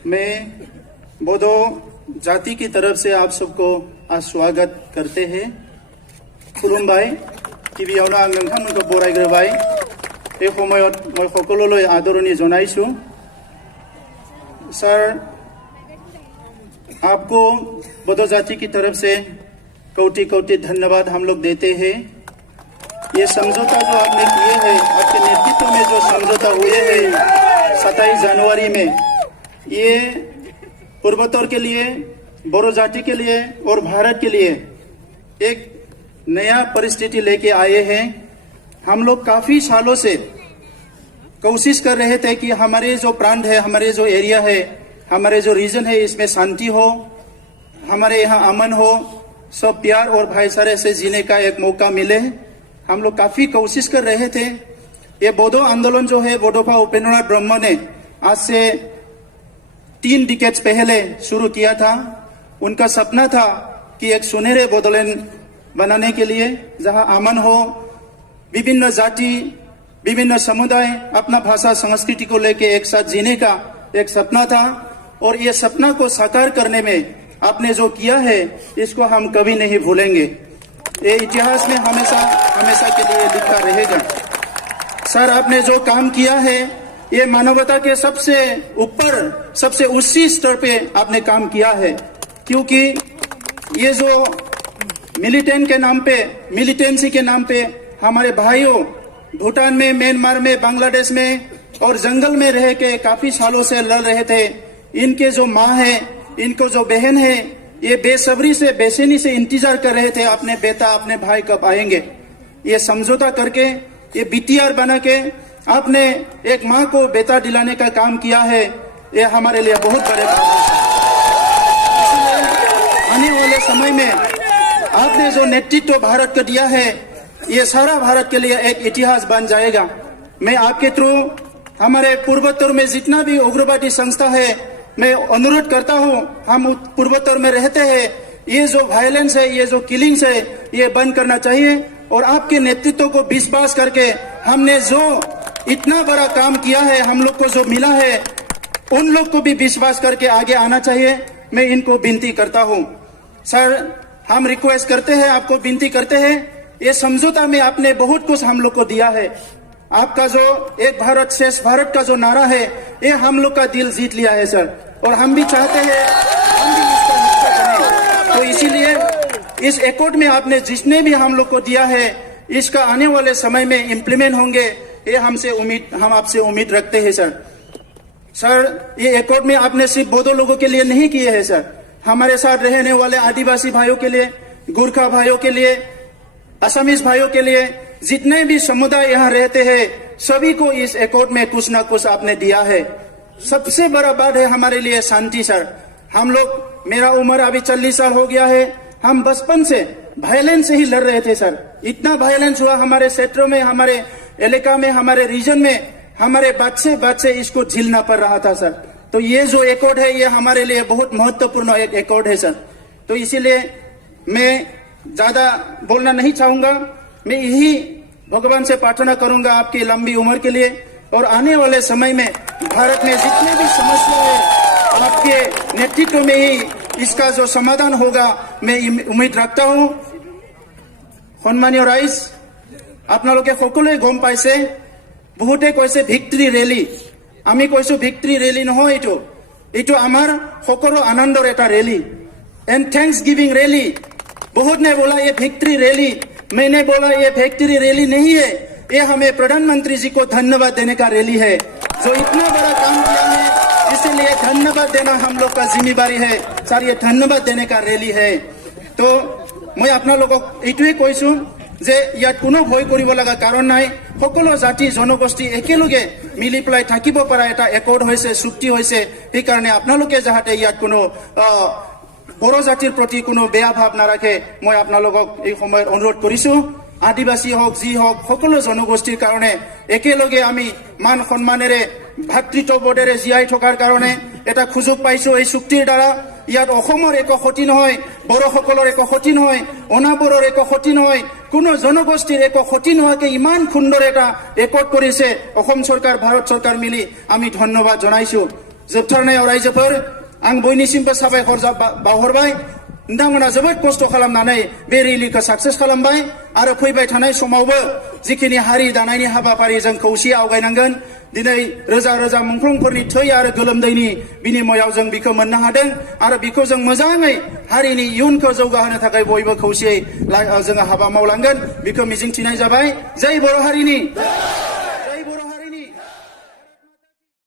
मैं बोडो जाति की तरफ से आप सबको स्वागत करते हैं। खुलुमबाय गिबियावनो आं नोंथांमोनखौ बरायग्रोबाय। बे समायाव मैं सकलोलै आदरणी जनायछु। सर, आपको बोडो जाति की तरफ से कोटि कोटि धन्यवाद हम लोग देते हैं। ये समझौता जो आपने किए हैं, आपके नेतृत्व में जो समझौता हुए हैं 27 जनवरी में, ये पूर्वोत्तर के लिए, बोडो जाति के लिए और भारत के लिए एक नया परिस्थिति लेके आए हैं। हम लोग काफी सालों से कोशिश कर रहे थे कि हमारे जो प्रांत है, हमारे जो एरिया है, हमारे जो रीजन है, इसमें शांति हो, हमारे यहाँ अमन हो, सब प्यार और भाईचारे से जीने का एक मौका मिले। हम लोग काफी कोशिश कर रहे थे। ये बोडो आंदोलन जो है, बोडोफा उपेंद्रनाथ ब्रह्म ने आज से 3 डिकेड्स पहले शुरू किया था। उनका सपना था कि एक सुनहरे बोडोलैंड बनाने के लिए, जहां अमन हो, विभिन्न जाति, विभिन्न समुदाय अपना भाषा संस्कृति को लेके एक साथ जीने का एक सपना था। और ये सपना को साकार करने में आपने जो किया है, इसको हम कभी नहीं भूलेंगे। ये इतिहास में हमेशा हमेशा के लिए लिखा रहेगा। सर, आपने जो काम किया है, ये मानवता के सबसे ऊपर, सबसे ऊंची स्तर पे आपने काम किया है। क्योंकि ये जो मिलिटेंट के नाम पे, मिलिटेंसी के नाम पे हमारे भाइयों भूटान में, म्यांमार में, बांग्लादेश में और जंगल में रह के काफी सालों से लड़ रहे थे। इनके जो माँ है, इनको जो बहन है, ये बेसब्री से, बेचैनी से इंतजार कर रहे थे अपने बेटा, अपने भाई कब आएंगे। ये समझौता करके, ये बीटीआर बना के आपने एक माँ को बेटा दिलाने का काम किया है। ये हमारे लिए बहुत बड़े बात है। आने वाले समय में आपने जो नेतृत्व भारत को दिया है, ये सारा भारत के लिए एक इतिहास बन जाएगा। मैं आपके थ्रू हमारे पूर्वोत्तर में जितना भी उग्रवादी संस्था है, मैं अनुरोध करता हूँ, हम पूर्वोत्तर में रहते हैं, ये जो वायलेंस है, ये जो किलिंग्स है, ये बंद करना चाहिए। और आपके नेतृत्व को विश्वास करके हमने जो इतना बड़ा काम किया है, हम लोग को जो मिला है, उन लोग को भी विश्वास करके आगे आना चाहिए। मैं इनको विनती करता हूँ। सर, हम रिक्वेस्ट करते हैं, आपको विनती करते हैं, ये समझौता में आपने बहुत कुछ हम लोग को दिया है। आपका जो एक भारत श्रेष्ठ भारत का जो नारा है, ये हम लोग का दिल जीत लिया है सर। और हम भी चाहते हैं हम भी इसका हिस्सा बने। तो इसीलिए इस एकॉर्ड में आपने जिसने भी हम लोग को दिया है, इसका आने वाले समय में इम्प्लीमेंट होंगे, ये हम आपसे उम्मीद रखते हैं सर। सर, ये एकॉर्ड में आपने सिर्फ बोडो लोगों के लिए नहीं किए हैं सर, हमारे साथ रहने वाले आदिवासी भाइयों के लिए, गोरखा भाइयों के लिए, असमीज भाइयों के लिए, जितने भी समुदाय यहाँ रहते हैं, सभी को इस एकॉर्ड में कुछ ना कुछ आपने दिया है। सबसे बड़ा बात है हमारे लिए शांति सर। हम लोग, मेरा उम्र अभी 40 साल हो गया है, हम बचपन से वायलेंस से ही लड़ रहे थे सर। इतना वायलेंस हुआ हमारे क्षेत्रों में, हमारे इलाका में, हमारे रीजन में, हमारे बच्चे इसको झेलना पड़ रहा था सर। तो ये जो एकॉर्ड है, ये हमारे लिए बहुत महत्वपूर्ण एक एकॉर्ड है सर। तो इसीलिए मैं ज्यादा बोलना नहीं चाहूंगा। मैं यही भगवान से प्रार्थना करूंगा आपकी लंबी उम्र के लिए, और आने वाले समय में भारत में जितने भी समस्या है, आपके नेतृत्व में ही इसका जो समाधान होगा, मैं उम्मीद रखता हूं। सम्मानीय राइज, আপোনালোকে সকলোৱে গম পাইছে, বহুতে কৈছে ভিক্টৰী ৰেলী। আমি কৈছো ভিক্টৰী ৰেলী নহয়, এইটো আমাৰ সকলো আনন্দৰ এটা ৰেলী, এণ্ড থ্যাংक्स गिविंग रैली। बहुत ने बोला ये विक्ट्री रैली, मैंने बोला ये विक्ट्री रैली नहीं है, ये हमें प्रधानमंत्री जी को धन्यवाद देने का रैली है, जो इतना बड़ा काम किया है। इसीलिए धन्यवाद देना हम लोग का जिम्मेदारी है सर, ये धन्यवाद देने का रैली है। तो मैं अपना लोगों এইটোৱে কৈছো যে ইয়াত কোনো ভয় কৰিব লগা কাৰণ নাই। সকলো জাতি জনগোষ্ঠী একেলগে মিলি পেলাই থাকিব পৰা এটা একৰ্ড হৈছে, চুক্তি হৈছে। সেইকাৰণে আপোনালোকে যাতে ইয়াত কোনো বড়ো জাতিৰ প্ৰতি কোনো বেয়া ভাৱ নাৰাখে, মই আপোনালোকক এই সময়ত অনুৰোধ কৰিছো। আদিবাসী হওক, যি হওক, সকলো জনগোষ্ঠীৰ কাৰণে একেলগে আমি মান সন্মানেৰে, ভাতৃত্ববোধেৰে জীয়াই থকাৰ কাৰণে এটা সুযোগ পাইছো এই চুক্তিৰ দ্বাৰা। ইয়াত অসমৰ একো ক্ষতি নহয়, বড়োসকলৰ একো ক্ষতি নহয়, অনাবৰৰ একো ক্ষতি নহয়, কোনো জনগোষ্ঠীৰ একো ক্ষতি নোহোৱাকে ইমান সুন্দৰ এটা একৰ্ড কৰিছে অসম চৰকাৰ, ভাৰত চৰকাৰ মিলি। আমি ধন্যবাদ জনাইছো। जोबथारनायाव रायजोफोर आं बयनिसिमबो साबायखर बावहरबाय नोंथांमोना जोबोद खस्थ' खालामनानै बे रेलिखौ साक्सेस खालामबाय आरो फैबाय थानाय समावबो जिखिनि हारि दानायनि हाबाफारि जों खौसेयै आवगायनांगोन दिनै रोजा रोजा मुंख्लंफोरनि थै आरो गोलोमदैनि बिनिमयाव जों बिखौ मोननो हादों आरो बिखौ जों मोजाङै हारिनि इयुनखौ जौगाहोनो थाखाय बयबो खौसेयै जोङो हाबा मावलांगोन बिखौ मिजिंथिनाय जाबाय जय बर' हारिनि